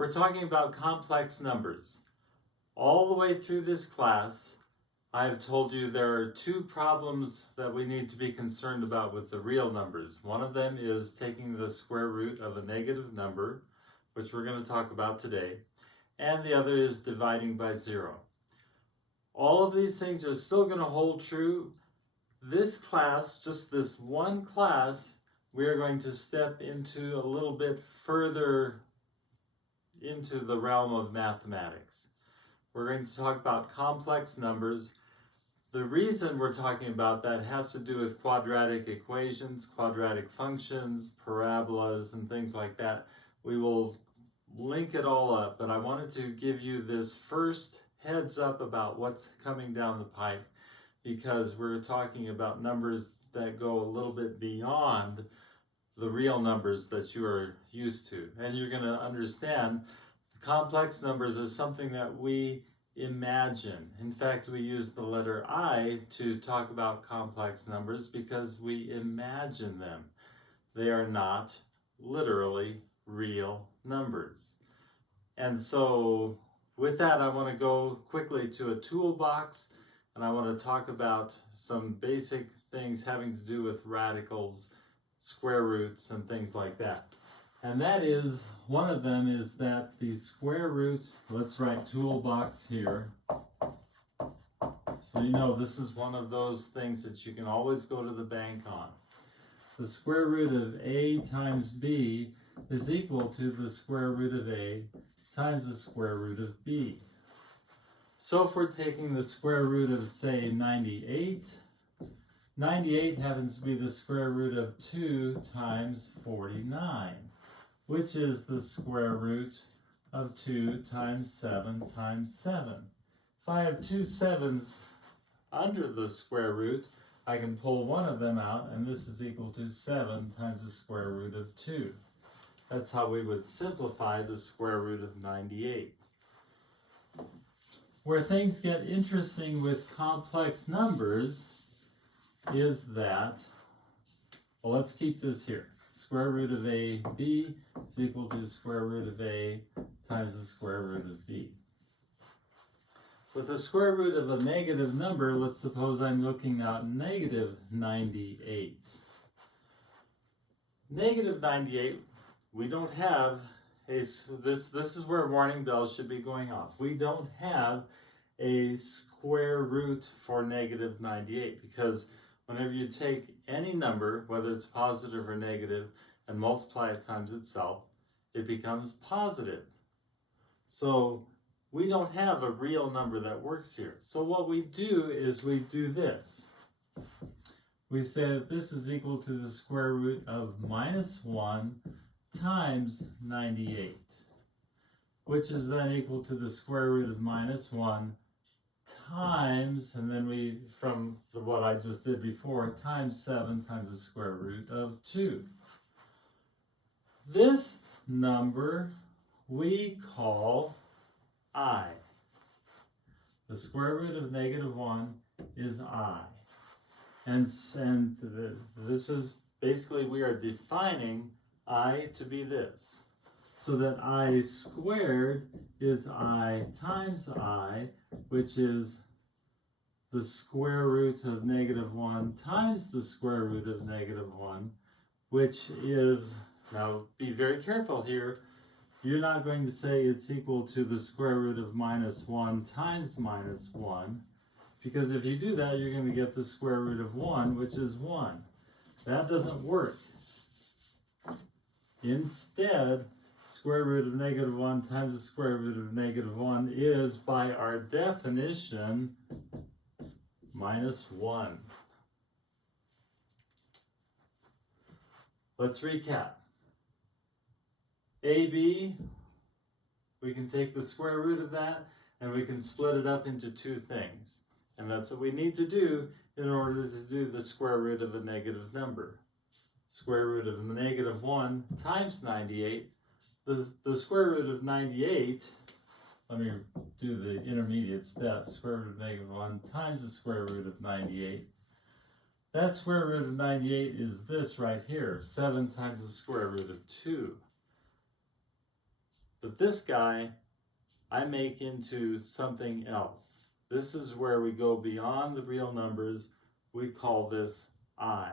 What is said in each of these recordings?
We're talking about complex numbers. All the way through this class, I've told you there are two problems that we need to be concerned about with the real numbers. One of them is taking the square root of a negative number, which we're going to talk about today, and the other is dividing by 0. All of these things are still going to hold true. This class, just this one class, we are going to step into a little bit further into the realm of mathematics. We're going to talk about complex numbers. The reason we're talking about that has to do with quadratic equations, quadratic functions, parabolas, and things like that. We will link it all up, but I wanted to give you this first heads up about what's coming down the pike, because we're talking about numbers that go a little bit beyond the real numbers that you are used to. And you're going to understand complex numbers is something that we imagine. In fact, we use the letter I to talk about complex numbers because we imagine them. They are not literally real numbers. And so with that, I want to go quickly to a toolbox, and I want to talk about some basic things having to do with radicals, square roots, and things like that. And that is, one of them is that the square root, let's write toolbox here. So you know this is one of those things that you can always go to the bank on. The square root of a times b is equal to the square root of a times the square root of b. So if we're taking the square root of, say, 98, 98 happens to be the square root of 2 times 49, which is the square root of 2 times 7 times 7. If I have two 7s under the square root, I can pull one of them out, and this is equal to 7 times the square root of 2. That's how we would simplify the square root of 98. Where things get interesting with complex numbers is that, well, let's keep this here. Square root of a b is equal to the square root of a times the square root of b. With the square root of a negative number, let's suppose I'm looking at negative 98. Negative 98, we don't have a, this is where warning bells should be going off. We don't have a square root for negative 98, because whenever you take any number, whether it's positive or negative, and multiply it times itself, it becomes positive. So we don't have a real number that works here. So what we do is we do this. We say that this is equal to the square root of minus 1 times 98, which is then equal to the square root of minus 1 times, and then we, from what I just did before, times 7 times the square root of 2. This number we call I. The square root of negative 1 is I. And this is basically, we are defining I to be this. So that I squared is I times I, which is the square root of negative 1 times the square root of negative 1, which is, now be very careful here, you're not going to say it's equal to the square root of minus 1 times minus 1, because if you do that, you're going to get the square root of 1, which is 1. That doesn't work. Instead, square root of negative 1 times the square root of negative 1 is, by our definition, minus 1. Let's recap. AB, we can take the square root of that and we can split it up into two things. And that's what we need to do in order to do the square root of a negative number. Square root of a negative 1 times 98. The square root of 98, let me do the intermediate step, square root of negative 1 times the square root of 98. That square root of 98 is this right here, 7 times the square root of 2. But this guy, I make into something else. This is where we go beyond the real numbers. We call this I.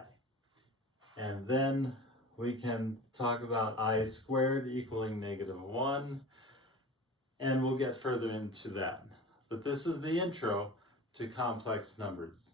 And then we can talk about I squared equaling -1, and we'll get further into that. But this is the intro to complex numbers.